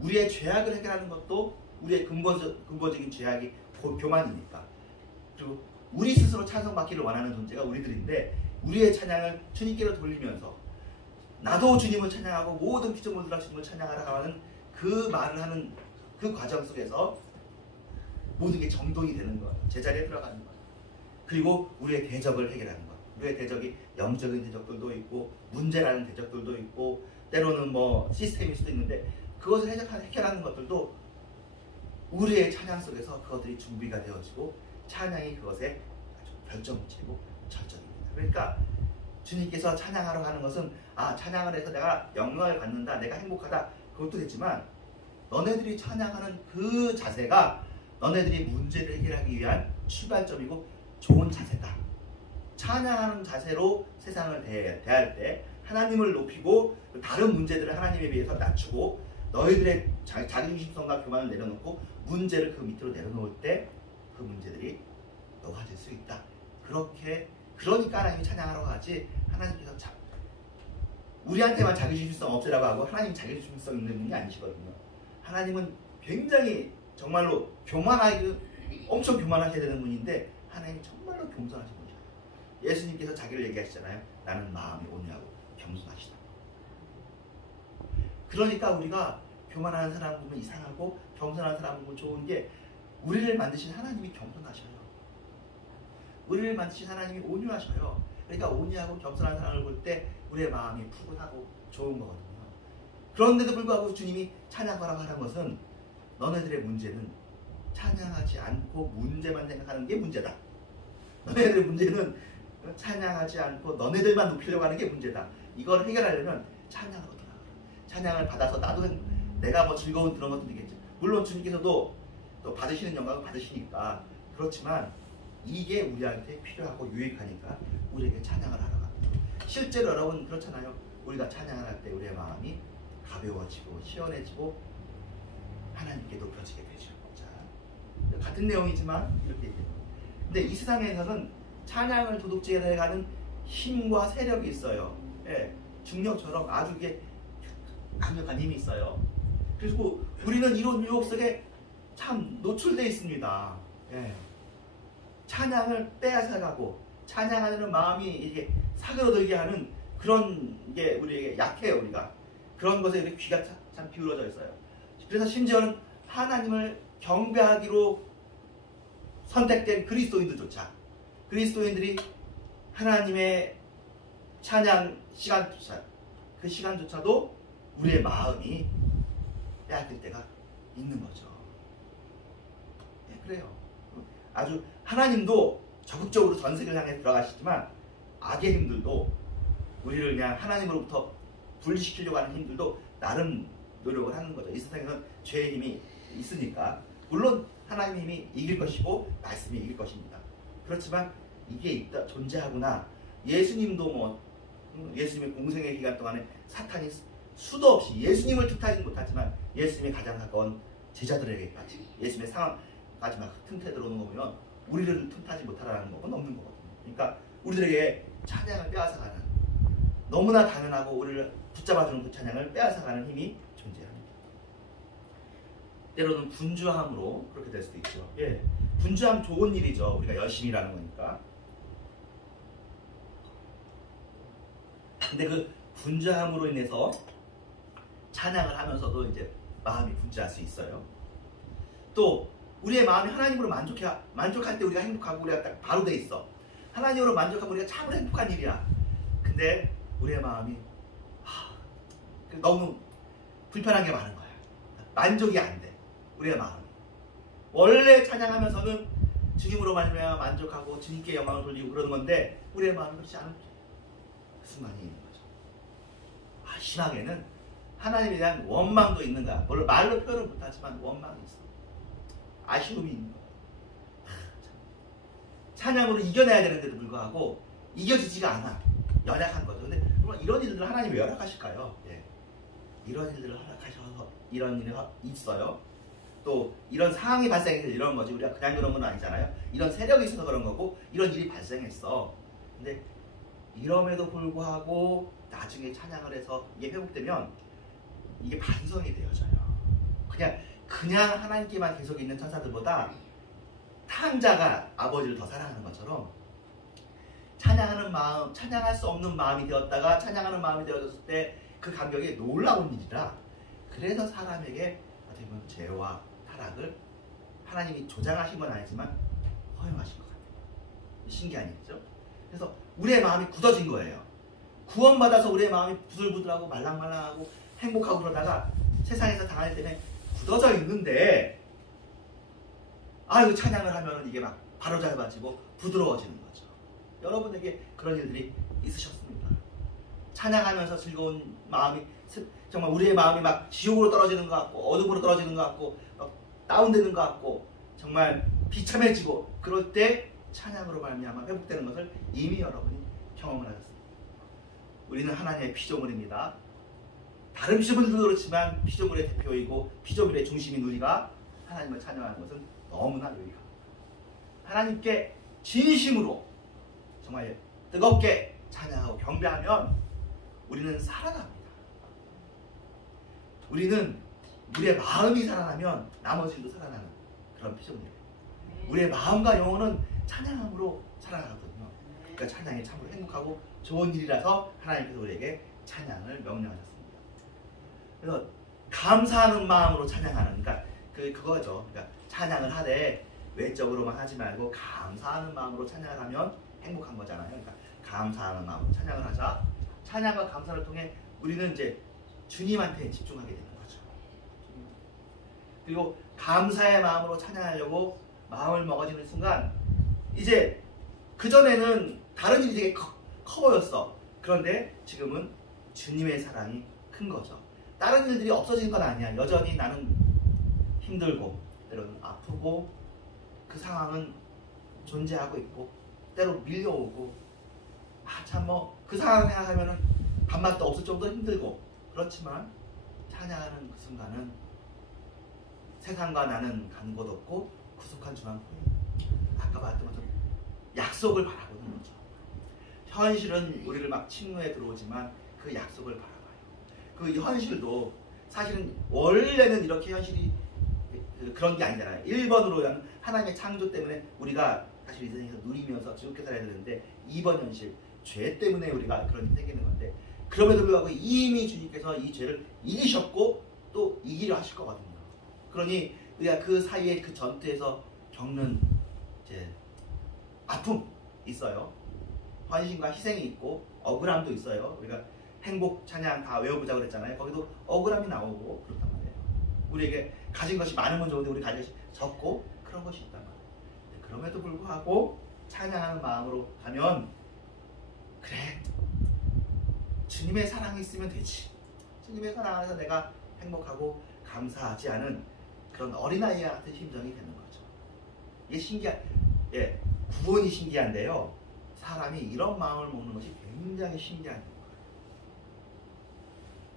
우리의 죄악을 해결하는 것도 우리의 근본적인 죄악이 교만이니까. 그리고 우리 스스로 찬송받기를 원하는 존재가 우리들인데 우리의 찬양을 주님께로 돌리면서 나도 주님을 찬양하고 모든 피조물들아 주님을 찬양하라 하는 그 말을 하는 그 과정 속에서 모든 게 정돈이 되는 거예요. 제자리에 들어가는 거예요. 그리고 우리의 대적을 해결하는 거예요. 우리의 대적이 영적인 대적들도 있고 문제라는 대적들도 있고 때로는 뭐 시스템일 수도 있는데 그것을 해결하는 것들도 우리의 찬양 속에서 그것들이 준비가 되어지고 찬양이 그것에 아주 별점을 치고 절정입니다. 그러니까 주님께서 찬양하러 가는 것은 찬양을 해서 내가 영광을 받는다, 내가 행복하다 그것도 되지만 너네들이 찬양하는 그 자세가 너네들이 문제를 해결하기 위한 출발점이고 좋은 자세다. 찬양하는 자세로 세상을 대할 때 하나님을 높이고 다른 문제들을 하나님에 비해서 낮추고 너희들의 자기중심성과 교만을 내려놓고 문제를 그 밑으로 내려놓을 때 그 문제들이 녹아질 수 있다. 그러니까 하나님이 찬양하러 가지 하나님께서 우리한테만 자기중심성 없애라고 하고 하나님 자기중심성 있는 분이 아니시거든요. 하나님은 굉장히 정말로 엄청 교만하셔야 되는 분인데 하나님이 정말로 겸손하신 분이에요. 예수님께서 자기를 얘기하시잖아요. 나는 마음이 온유하고 겸손하시다. 그러니까 우리가 교만한 사람 보면 이상하고 겸손한 사람 보면 좋은 게 우리를 만드신 하나님이 겸손하셔요. 우리를 만드신 하나님이 온유하셔요. 그러니까 온유하고 겸손한 사람을 볼 때 우리의 마음이 푸근하고 좋은 거거든요. 그런데도 불구하고 주님이 찬양하라고 하는 것은 너네들의 문제는 찬양하지 않고 문제만 생각하는 게 문제다. 너네들의 문제는 찬양하지 않고 너네들만 높이려고 하는 게 문제다. 이걸 해결하려면 찬양으로 돌아가라. 찬양을 받아서 나도 내가 뭐 즐거운 그런 것도 되겠죠. 물론 주님께서도 또 받으시는 영광을 받으시니까 그렇지만 이게 우리한테 필요하고 유익하니까 우리에게 찬양을 하러 갑니다. 실제로 여러분 그렇잖아요. 우리가 찬양을 할 때 우리의 마음이 가벼워지고 시원해지고 하나님께 높여지게 되죠. 자, 같은 내용이지만 이렇게 얘기해요. 근데 이 세상에서는 찬양을 도둑질해 가는 힘과 세력이 있어요. 예, 중력처럼 아주 이게 강력한 힘이 있어요. 그리고 우리는 이런 유혹 속에 참 노출되어 있습니다. 예. 찬양을 빼앗아가고 찬양하는 마음이 이게 사그러들게 하는 그런 게 우리에게 약해요. 우리가 그런 것에 우리 귀가 참 기울어져 있어요. 그래서 심지어는 하나님을 경배하기로 선택된 그리스도인들이 하나님의 찬양 그 시간조차도 우리의 마음이 빼앗길 때가 있는 거죠. 네, 그래요. 아주 하나님도 적극적으로 전세계를 향해 들어가시지만 악의 힘들도 우리를 그냥 하나님으로부터 분리시키려고 하는 힘들도 나름 노력을 하는 거죠. 이 세상에는 죄의 힘이 있으니까 물론 하나님의 힘이 이길 것이고 말씀이 이길 것입니다. 그렇지만 이게 존재하구나. 예수님도 예수님의 공생의 기간 동안에 사탄이 수도 없이 예수님을 틈타지 못하지만 예수님의 가장 가까운 제자들에게까지 예수님의 상황까지 막 틈타 들어오는 거 보면 우리를 틈타지 못하라는 법은 없는 거거든요. 그러니까 우리들에게 찬양을 빼앗아가는 너무나 당연하고 우리를 붙잡아주는 그 찬양을 빼앗아가는 힘이 존재합니다. 때로는 분주함으로 그렇게 될 수도 있죠. 예, 분주함 좋은 일이죠. 우리가 열심히 일하는 거니까. 근데 그 분주함으로 인해서 찬양을 하면서도 이제 마음이 분주할 수 있어요. 또 우리의 마음이 하나님으로 만족할 때 우리가 행복하고 우리가 딱 바로 돼 있어. 하나님으로 만족하면 우리가 참으로 행복한 일이야. 근데 우리의 마음이 너무 불편한 게 많은 거야. 만족이 안 돼. 우리의 마음이. 원래 찬양하면서는 주님으로 만족하고 주님께 영광을 돌리고 그러는 건데 우리의 마음이 그렇지 않은 순간이 있는 거죠. 심하게는 하나님에 대한 원망도 있는 거야. 물론 말로 표현을 못하지만 원망이 있어. 아쉬움이 있는 거야. 찬양으로 이겨내야 되는데도 불구하고 이겨지지가 않아. 연약한 거죠. 근데 이런 일들을 하나님이 왜 허락하실까요? 예. 이런 일들을 허락하셔서 이런 일이 있어요. 또 이런 상황이 발생해서 이런 거지. 우리가 그냥 그런 건 아니잖아요. 이런 세력이 있어서 그런 거고 이런 일이 발생했어. 근데 이럼에도 불구하고 나중에 찬양을 해서 이게 회복되면 이게 반성이 되어져요. 그냥 하나님께만 계속 있는 천사들보다 탕자가 아버지를 더 사랑하는 것처럼 찬양하는 마음, 찬양할 수 없는 마음이 되었다가 찬양하는 마음이 되어졌을 때 그 감격이 놀라운 일이라. 그래서 사람에게 어떻게 보면 죄와 타락을 하나님이 조장하신 건 아니지만 허용하신 것 같아요. 신기한 일이죠. 그래서 우리의 마음이 굳어진 거예요. 구원받아서 우리의 마음이 부들부들하고 말랑말랑하고 행복하고 그러다가 세상에서 당할 때는 굳어져 있는데 이거 찬양을 하면 이게 막 바로잡아지고 부드러워지는 거죠. 여러분에게 그런 일들이 있으셨습니다. 찬양하면서 즐거운 마음이 정말 우리의 마음이 막 지옥으로 떨어지는 것 같고 어둠으로 떨어지는 것 같고 다운되는 것 같고 정말 비참해지고 그럴 때 찬양으로 말미암아 회복되는 것을 이미 여러분이 경험을 하셨습니다. 우리는 하나님의 피조물입니다. 다른 피조물들도 그렇지만 피조물의 대표이고 피조물의 중심인 우리가 하나님을 찬양하는 것은 너무나 유익합니다. 하나님께 진심으로 정말 뜨겁게 찬양하고 경배하면 우리는 살아납니다. 우리는 우리의 마음이 살아나면 나머지도 살아나는 그런 피조물이에요. 우리의 마음과 영혼은 찬양함으로 살아나거든요. 그러니까 찬양이 참으로 행복하고 좋은 일이라서 하나님께서 우리에게 찬양을 명령하셨습니다. 그래서 감사하는 마음으로 찬양하는, 그거죠. 그러니까 찬양을 하되 외적으로만 하지 말고 감사하는 마음으로 찬양을 하면 행복한 거잖아요. 그러니까 감사하는 마음으로 찬양을 하자. 찬양과 감사를 통해 우리는 이제 주님한테 집중하게 되는 거죠. 그리고 감사의 마음으로 찬양하려고 마음을 먹어지는 순간 이제 그전에는 다른 일이 되게 커 보였어. 그런데 지금은 주님의 사랑이 큰 거죠. 다른 일들이 없어진 건 아니야. 여전히 나는 힘들고 때로는 아프고 그 상황은 존재하고 있고 때로 밀려오고 그 상황 생각하면은 밥맛도 없을 정도로 힘들고 그렇지만 찬양하는 그 순간은 세상과 나는 간 곳 없고 구속한 주만 보여. 아까 봤던 것처럼 약속을 바라보는 거죠. 현실은 우리를 막 침노에 들어오지만 그 약속을 바라봐요. 그 현실도 사실은 원래는 이렇게 현실이 그런 게 아니잖아요. 1번으로 하나님의 창조 때문에 우리가 사실 이 세상에서 누리면서 즐겁게 살아야 되는데 2번 현실, 죄 때문에 우리가 그런 일이 생기는 건데 그럼에도 불구하고 이미 주님께서 이 죄를 이기셨고 또 이기려 하실 거거든요. 그러니 우리가 그 사이에 그 전투에서 겪는 이제 아픔 있어요. 헌신과 희생이 있고 억울함도 있어요. 우리가 행복 찬양 다 외워보자고 그랬잖아요. 거기도 억울함이 나오고 그렇단 말이에요. 우리에게 가진 것이 많은 건 좋은데 우리 가진 것이 적고 그런 것이 있단 말이에요. 그럼에도 불구하고 찬양하는 마음으로 가면 그래, 주님의 사랑이 있으면 되지. 주님의 사랑 안에서 내가 행복하고 감사하지 않은 그런 어린아이와 같은 심정이 되는 거죠. 이게 구원이 신기한데요. 사람이 이런 마음을 먹는 것이 굉장히 신기한 거예요.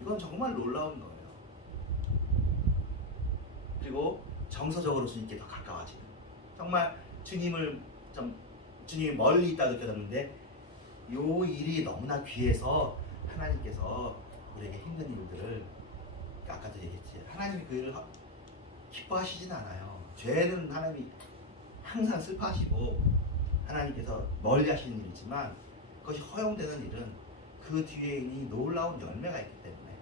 이건 정말 놀라운 거예요. 그리고 정서적으로 주님께 더 가까워지는, 정말 주님이 멀리 있다 느껴졌는데 이 일이 너무나 귀해서 하나님께서 우리에게 힘든 일들을 아까도 얘기했지. 하나님이 그 일을 기뻐하시진 않아요. 죄는 하나님이 항상 슬퍼하시고 하나님께서 멀리 하시는 일이지만 그것이 허용되는 일은 그 뒤에 이 놀라운 열매가 있기 때문에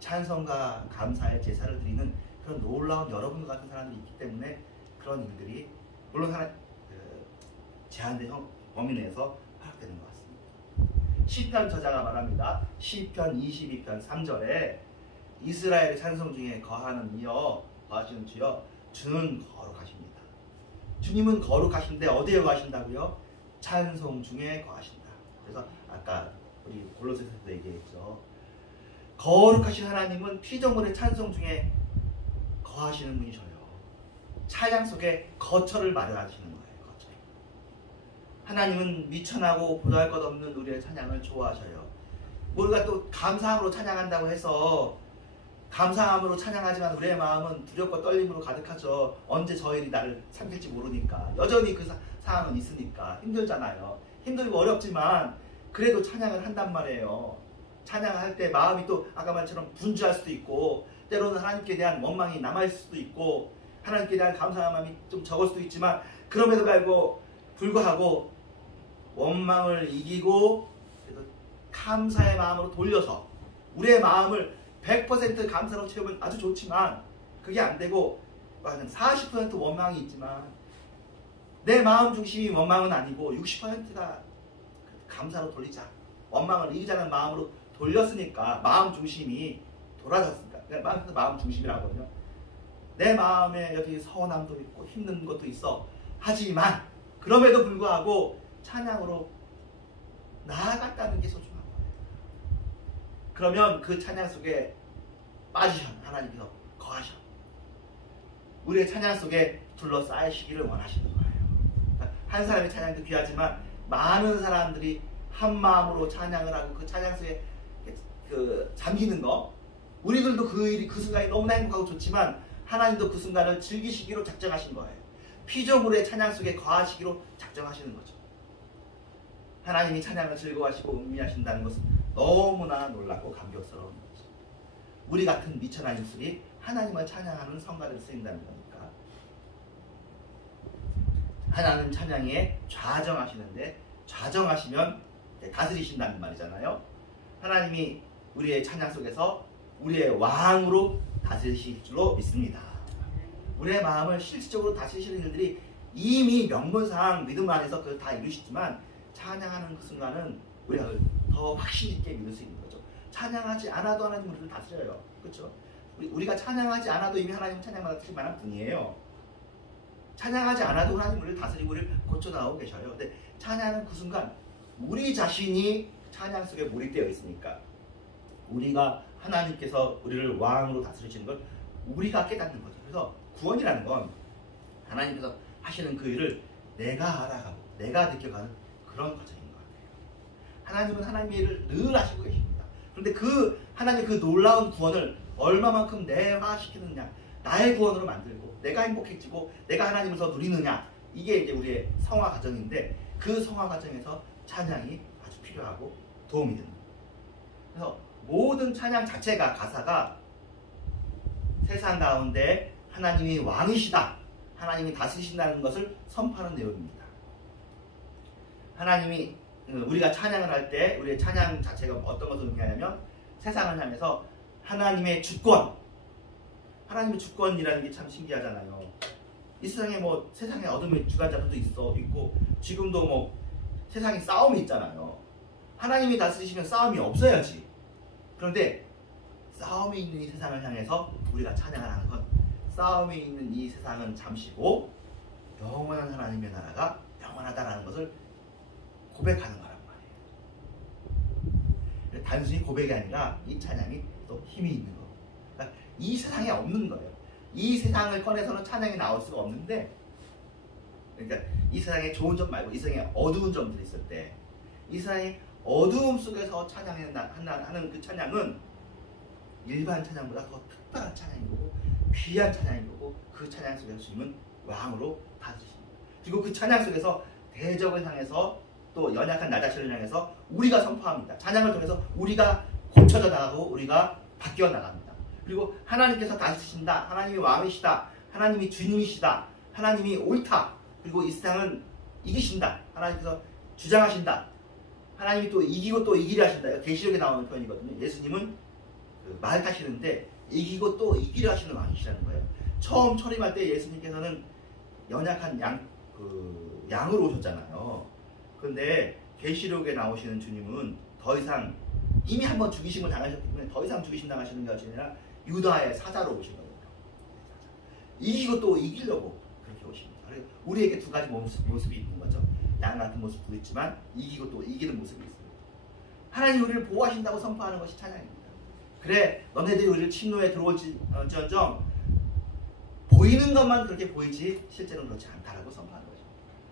찬송과 감사의 제사를 드리는 그런 놀라운 여러분 같은 사람들이 있기 때문에 그런 일들이 물론 제한된 범위 내에서 허락되는 것 같습니다. 시편 저자가 말합니다. 시편 22편 3절에 이스라엘의 찬송 중에 거하는 이여 거하시는 주여 주는 거룩하십니다. 주님은 거룩하신데 어디에 거하신다고요? 찬송 중에 거하신다. 그래서 아까 우리 골로새서도 얘기했죠. 거룩하신 하나님은 피조물의 찬송 중에 거하시는 분이셔요. 찬양 속에 거처를 마련하시는 거예요. 거처. 하나님은 미천하고 보잘것없는 우리의 찬양을 좋아하셔요. 우리가 또 감사함으로 찬양한다고 해서 감사함으로 찬양하지만 우리의 마음은 두렵고 떨림으로 가득하죠. 언제 저 일이 나를 삼킬지 모르니까. 여전히 그 상황은 있으니까 힘들잖아요. 힘들고 어렵지만 그래도 찬양을 한단 말이에요. 찬양할 때 마음이 또 아까 말처럼 분주할 수도 있고 때로는 하나님께 대한 원망이 남아있을 수도 있고 하나님께 대한 감사한 마음이 좀 적을 수도 있지만 그럼에도 불구하고 원망을 이기고 감사의 마음으로 돌려서 우리의 마음을 100% 감사로 채우면 아주 좋지만 그게 안 되고 40% 원망이 있지만 내 마음 중심이 원망은 아니고 60%가 감사로 돌리자. 원망을 이기자는 마음으로 돌렸으니까 마음 중심이 돌아섰으니까 마음 중심이라고요. 내 마음에 여기 서운함도 있고 힘든 것도 있어. 하지만 그럼에도 불구하고 찬양으로 나아갔다는 게 소중한 거예요. 그러면 그 찬양 속에 빠지셔. 하나님께서 거하셔. 우리의 찬양 속에 둘러싸이시기를 원하시는 거예요. 한 사람의 찬양도 귀하지만 많은 사람들이 한 마음으로 찬양을 하고 그 찬양 속에 잠기는 거, 우리들도 그 순간이 너무나 행복하고 좋지만 하나님도 그 순간을 즐기시기로 작정하신 거예요. 피조물의 찬양 속에 거하시기로 작정하시는 거죠. 하나님이 찬양을 즐거워하시고 음미하신다는 것은 너무나 놀랍고 감격스러운 거죠. 우리 같은 미천한 입술이 하나님을 찬양하는 성가를 쓰인다는 거니까. 하나님 찬양에 좌정하시는데 좌정하시면 다스리신다는 말이잖아요. 하나님이 우리의 찬양 속에서 우리의 왕으로 다스리실 줄로 믿습니다. 우리의 마음을 실질적으로 다스리시는 일들이 이미 명분상 믿음 안에서 그걸 다 이루시지만 찬양하는 그 순간은 우리가 더 확신 있게 믿을 수 있는 거죠. 찬양하지 않아도 하나님 우리를 다스려요. 그렇죠? 우리가 찬양하지 않아도 이미 하나님 찬양받아 주실 만한 분이에요. 찬양하지 않아도 하나님 우리를 다스리고 우리를 고쳐나오고 계셔요. 근데 찬양하는 그 순간 우리 자신이 찬양 속에 몰입되어 있으니까 우리가 하나님께서 우리를 왕으로 다스리시는 걸 우리가 깨닫는 거죠. 그래서 구원이라는 건 하나님께서 하시는 그 일을 내가 알아가고 내가 느껴가는 그런 과정인 것 같아요. 하나님은 하나님의 일을 늘 하시고 계십니다. 그런데 그 하나님의 그 놀라운 구원을 얼마만큼 내화시키느냐, 나의 구원으로 만들고 내가 행복해지고 내가 하나님을 더 누리느냐, 이게 이제 우리의 성화 과정인데 그 성화 과정에서 찬양이 아주 필요하고 도움이 됩니다. 그래서 모든 찬양 자체가 가사가 세상 가운데 하나님이 왕이시다, 하나님이 다스리신다는 것을 선포하는 내용입니다. 하나님이 우리가 찬양을 할 때 우리의 찬양 자체가 어떤 것을 의미하냐면 세상을 향해서 하나님의 주권, 하나님의 주권이라는 게 참 신기하잖아요. 이 세상에 뭐 세상에 어둠의 주관자들도 있고 지금도 뭐 세상에 싸움이 있잖아요. 하나님이 다스리시면 싸움이 없어야지. 그런데 싸움이 있는 이 세상을 향해서 우리가 찬양을 하는 건 싸움이 있는 이 세상은 잠시고 영원한 하나님의 나라가 영원하다라는 것을 고백하는 거란 말이에요. 단순히 고백이 아니라 이 찬양이 또 힘이 있는 거. 그러니까 이 세상에 없는 거예요. 이 세상을 꺼내서는 찬양이 나올 수가 없는데, 그러니까 이 세상에 좋은 점 말고 이 세상에 어두운 점들이 있을 때 이 세상의 어두움 속에서 하는 그 찬양은 일반 찬양보다 더 특별한 찬양이고 귀한 찬양이고 그 찬양 속에서 주님은 왕으로 다스리십니다. 그리고 그 찬양 속에서 대적을 향해서 또 연약한 나 자신을 향해서 우리가 선포합니다. 찬양을 통해서 우리가 고쳐져 나가고 우리가 바뀌어 나갑니다. 그리고 하나님께서 다스리신다. 하나님이 왕이시다. 하나님이 주님이시다. 하나님이 옳다. 그리고 이 세상은 이기신다. 하나님께서 주장하신다. 하나님이 또 이기고 또 이기려 하신다. 계시록에 나오는 표현이거든요. 예수님은 말 타시는데 이기고 또 이기려 하시는 왕이시라는 거예요. 처음 초림할 때 예수님께서는 연약한 양으로 오셨잖아요. 그런데 계시록에 나오시는 주님은 더 이상 이미 한번 죽이심을 당하셨기 때문에 더 이상 죽이심 당하시는 것이 아니라 유다의 사자로 오신 거예요. 이기고 또 이기려고 그렇게 오십니다. 그래서 우리에게 두 가지 모습이 있는 거죠. 양 같은 모습도 있지만 이기고 또 이기는 모습이 있습니다. 하나님 우리를 보호하신다고 선포하는 것이 찬양입니다. 그래 너네들이 우리를 침노에 들어올지언정 보이는 것만 그렇게 보이지 실제로는 그렇지 않다라고 선포하는 거죠.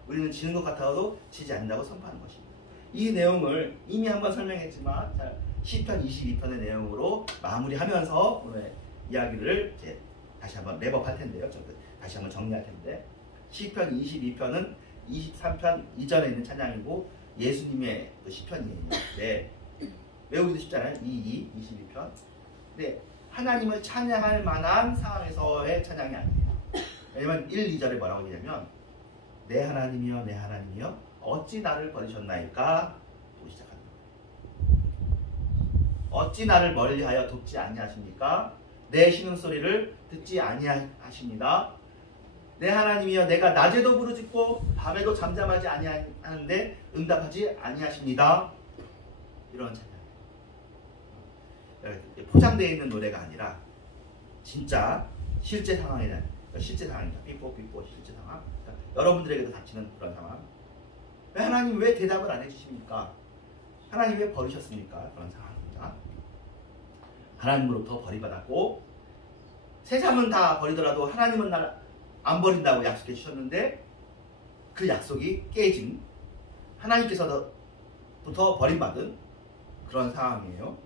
우리는 지는 것 같아도 지지 않는다고 선포하는 것입니다. 이 내용을 이미 한번 설명했지만 시편 22편의 내용으로 마무리하면서 오늘 이야기를 이제 다시 한번 랩업할 텐데요. 다시 한번 정리할 텐데 시편 22편은 23편 이전에 있는 찬양이고 예수님의 그 시편이에요. 네. 외우기도 쉽잖아요. 22편. 네. 하나님을 찬양할 만한 상황에서의 찬양이 아니에요. 왜냐면 1, 2절에 뭐라고 하냐면 내 하나님이여 내 하나님이여 어찌 나를 버리셨나이까 또 시작합니다. 어찌 나를 멀리하여 돕지 아니하십니까? 내 신음소리를 듣지 아니하십니다. 내 하나님이여 내가 낮에도 부르짖고 밤에도 잠잠하지 아니하는데 응답하지 아니하십니다. 이런 찬양. 포장되어 있는 노래가 아니라 진짜 실제 상황에 대한 실제 상황입니다. 삐뽀 실제 상황. 그러니까 여러분들에게도 닥치는 그런 상황. 왜 하나님 왜 대답을 안 해주십니까? 하나님 왜 버리셨습니까? 그런 상황입니다. 하나님으로부터 버림받았고 세상은 다 버리더라도 하나님은 날 안 버린다고 약속해 주셨는데 그 약속이 깨진 하나님께서부터 버림받은 그런 상황이에요.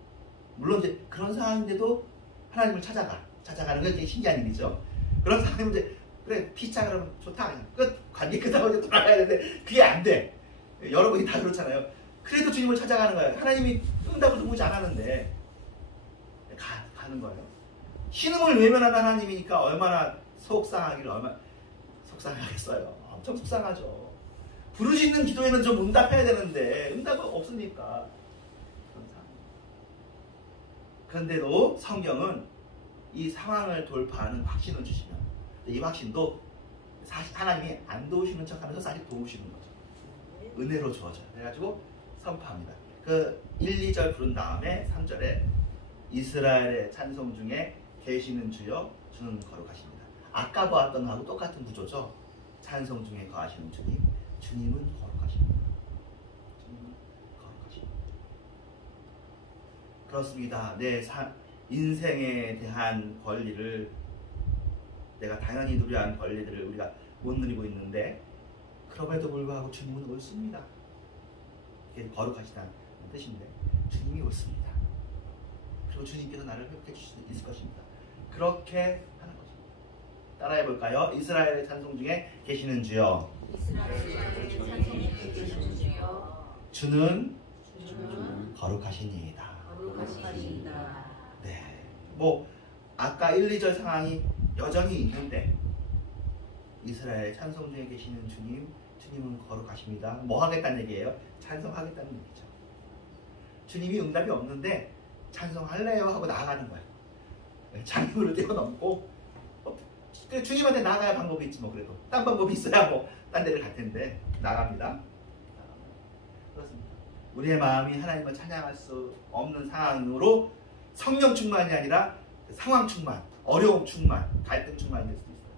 물론 이제 그런 상황인데도 하나님을 찾아가는 게 되게 신기한 일이죠. 그런 상황인데 그래 피차 그러면 좋다 그냥 끝 관계 끝하고 이제 돌아가야 되는데 그게 안 돼. 여러분이 다 그렇잖아요. 그래도 주님을 찾아가는 거예요. 하나님이 응답을 보지 않았는데 가는 거예요. 신음을 외면하는 하나님이니까 얼마나 속상하기를 얼마나 속상하겠어요. 엄청 속상하죠. 부르짖는 기도에는 좀 응답해야 되는데 응답은 없으니까 그런 상황. 그런데도 성경은 이 상황을 돌파하는 확신을 주시면 이 확신도 사실 하나님이 안 도우시는 척하면서 사실 도우시는 거죠. 은혜로 주어져요. 그래가지고 선포합니다. 그 1, 2절 부른 다음에 3절에 이스라엘의 찬송 중에 계시는 주여 주는 거룩하십니다. 아까 보았던 거하고 똑같은 구조죠. 찬송 중에 거하시는 주님, 주님은 거룩하십니다. 주님은 거룩하십니다. 그렇습니다. 내 인생에 대한 권리를 내가 당연히 누려야 하는 권리들을 우리가 못 누리고 있는데 그럼에도 불구하고 주님은 옳습니다. 이게 거룩하시다는 뜻인데 주님이 옳습니다. 그리고 주님께서 나를 회복해 주실 수 있을 것입니다. 그렇게 하는 거죠. 따라해 볼까요? 이스라엘의 찬송 중에 계시는 주여. 주는 거룩하시니이다. 네. 뭐 아까 1, 2절 상황이 여전히 있는데 이스라엘 찬송 중에 계시는 주님은 거룩하십니다. 뭐 하겠다는 얘기예요? 찬송하겠다는 얘기죠. 주님이 응답이 없는데 찬송할래요 하고 나아가는 거예요. 장벽을 뛰어넘고 주님한테 나아가야 방법이 있지 뭐. 그래도 딴 방법이 있어야 뭐 딴 데를 갈 텐데 나갑니다. 그렇습니다. 우리의 마음이 하나님을 찬양할 수 없는 상황으로 성령 충만이 아니라 상황 충만, 어려움 충만, 갈등 충만이 될 수도 있어요.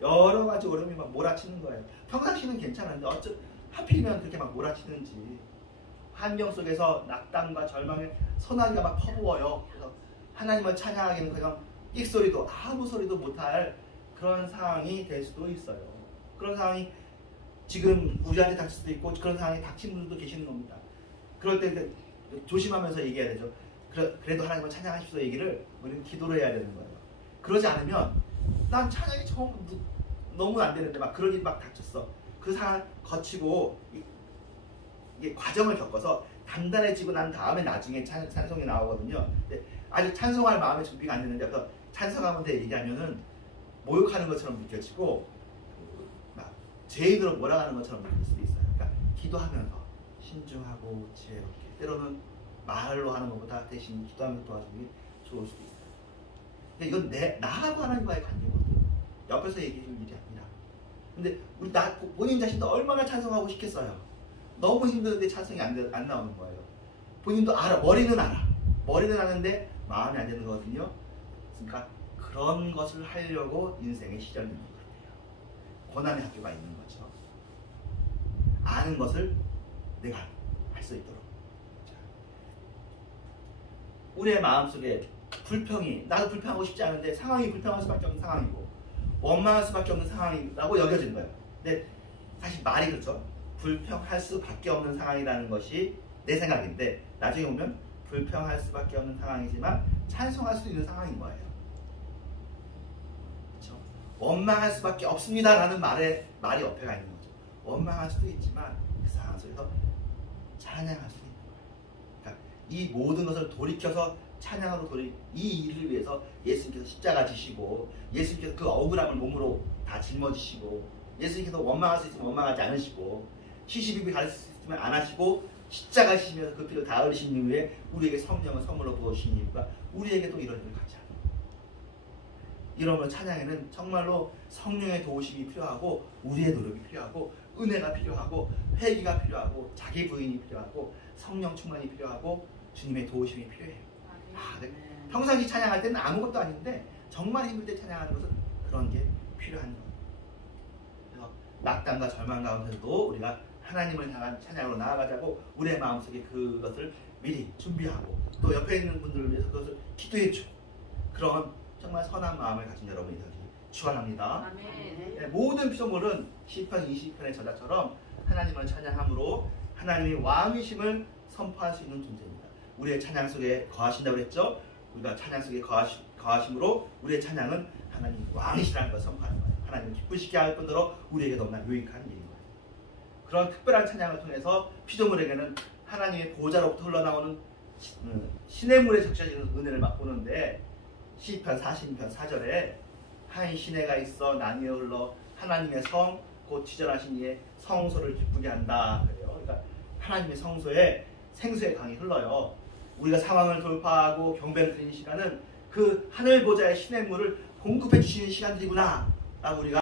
여러 가지 어려움이 막 몰아치는 거예요. 평상시는 괜찮은데 어쩌 하필이면 그렇게 막 몰아치는지. 환경 속에서 낙담과 절망의 소나기가 막 퍼부어요. 그래서 하나님을 찬양하기는 그냥 끽소리도 아무 소리도 못할 그런 상황이 될 수도 있어요. 그런 상황이 지금 우리한테 닥칠 수도 있고 그런 상황이 닥친 분들도 계시는 겁니다. 그럴 때 조심하면서 얘기해야 되죠. 그래도 하나님을 찬양하십시오 얘기를 우리는 기도로 해야 되는 거예요. 그러지 않으면 난 찬양이 너무 안 되는데 막 그런 일이 막 닥쳤어. 그 상황 거치고 이게 과정을 겪어서 단단해지고 난 다음에 나중에 찬송이 나오거든요. 근데 아직 찬송할 마음의 준비가 안 됐는데 그래서 찬송하면 돼 얘기하면은 모욕하는 것처럼 느껴지고 막 죄인으로 몰아가는 것처럼 느낄 수도 있어요. 그러니까 기도하면서 신중하고 지혜롭게 때로는 말로 하는 것보다 대신 기도하면서 도와주는 게 좋을 수도 있어요. 근데 이건 나하고 하나님과의 관계거든요. 옆에서 얘기해 줄 일이 아니라. 근데 우리 본인 자신도 얼마나 찬송하고 싶겠어요. 너무 힘드는데 찬송이 안 나오는 거예요. 본인도 알아. 머리는 알아. 머리는 아는데 마음이 안 되는 거거든요. 그러니까 그런 것을 하려고 인생의 시련이 있는 것 같아요. 고난의 학교가 있는 거죠. 아는 것을 내가 할 수 있도록. 자, 우리의 마음속에 불평이, 나도 불평하고 싶지 않은데 상황이 불평할 수밖에 없는 상황이고 원망할 수밖에 없는 상황이라고 여겨진 거예요. 근데 사실 말이 그렇죠. 불평할 수밖에 없는 상황이라는 것이 내 생각인데 나중에 보면 불평할 수밖에 없는 상황이지만 찬송할 수 있는 상황인 거예요. 그렇죠? 원망할 수밖에 없습니다라는 말이 옆에가 있는 거죠. 원망할 수도 있지만 그 상황 속에서 찬양할 수 있는 거예요. 그러니까 이 모든 것을 돌이켜서 찬양으로 이 일을 위해서 예수님께서 십자가 지시고 예수님께서 그 억울함을 몸으로 다 짊어지시고 예수님께서 원망할 수 있으면 원망하지 않으시고 시시비비 가르칠 수 있으면 안 하시고 십자가 지시면서 그 피를 다 흘리신 이후에 우리에게 성령을 선물로 부어주신 이유가 우리에게도 이런 일을 같이 하는 거예요. 이러면 찬양에는 정말로 성령의 도우심이 필요하고 우리의 노력이 필요하고 은혜가 필요하고 회개가 필요하고 자기 부인이 필요하고 성령 충만이 필요하고 주님의 도우심이 필요해요. 네. 평상시 찬양할 때는 아무것도 아닌데 정말 힘들 때 찬양하는 것은 그런 게 필요한 거예요. 그래서 낙담과 절망 가운데서도 우리가 하나님을 향한 찬양으로 나아가자고 우리의 마음속에 그것을 미리 준비하고 또 옆에 있는 분들을 위해서 그것을 기도해주고 그런 정말 선한 마음을 가진 여러분이 되기 축원합니다. 네, 모든 피조물은 시편 20편의 저자처럼 하나님을 찬양함으로 하나님의 왕이심을 선포할 수 있는 존재입니다. 우리의 찬양 속에 거하신다고 했죠. 우리가 찬양 속에 거하심으로 우리의 찬양은 하나님 왕이시라는 것을 선포하는 거예요. 하나님을 기쁘시게 할 뿐더러 우리에게 너무나 유익한 일인 거예요. 그런 특별한 찬양을 통해서 피조물에게는 하나님의 보좌로부터 흘러나오는 시냇물에 적셔지는 은혜를 맛보는데 시편 40편 4절에 한 시내가 있어 나뉘어 흘러 하나님의 성 곧 지전하신 이의 성소를 기쁘게 한다 그래요. 그러니까 하나님의 성소에 생수의 강이 흘러요. 우리가 상황을 돌파하고 경배를 드리는 시간은 그 하늘 보좌의 시냇물을 공급해 주시는 시간들이구나 라고 우리가